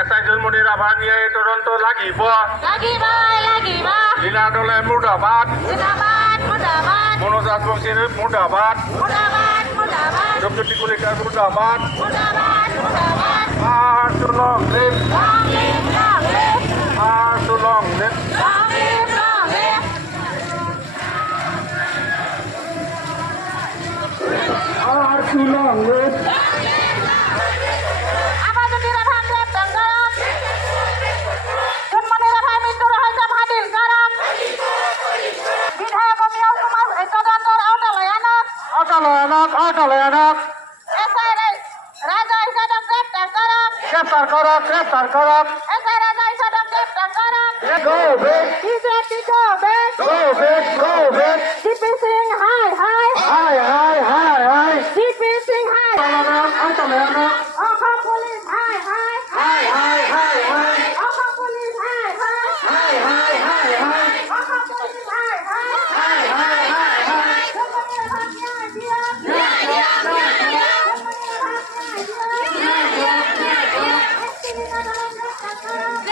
SI জন্মদিন আভানিয়ে তদন্ত লাগিব লাগিব লীলা দলে মুৰ্দাবাদ জিন্দাবাদ মুৰ্দাবাদ মনোজ বংশীৰ মুৰ্দাবাদ মুৰ্দাবাদ মুৰ্দাবাদ জগজ্যোতি কলিতাৰ মুৰ্দাবাদ মুৰ্দাবাদ মুৰ্দাবাদ March to long live long live long live March to long live long live long live March to long live আবাদুদ্দিন রাভান গ্রেপ্তার করুন জন্মদিন রাভার মৃত্যু রহস্য বাতিল করুন বিধায়ক মিয়াল কুমার তদন্তের আওতায় আনুন আটালয় আনক এসআই রাজা ইসাদক গ্রেপ্তার করুন গ্রেপ্তার করক এসআই রাজা ইসাদক গ্রেপ্তার করুন Go back BJP go back go back GP Singh হাই হাই Hi জিপি সিং হাই আটালয় আনক অসম পুলিশ হাই হাই অসম পুলিশ হাই হাই অসম পুলিশ হাই হাই জন্মদিন রাভান ন্যায় দিয়ক জন্মদিন রাভান ন্যায় দিয়ক এসপি নিনাদক গ্রেপ্তার করুন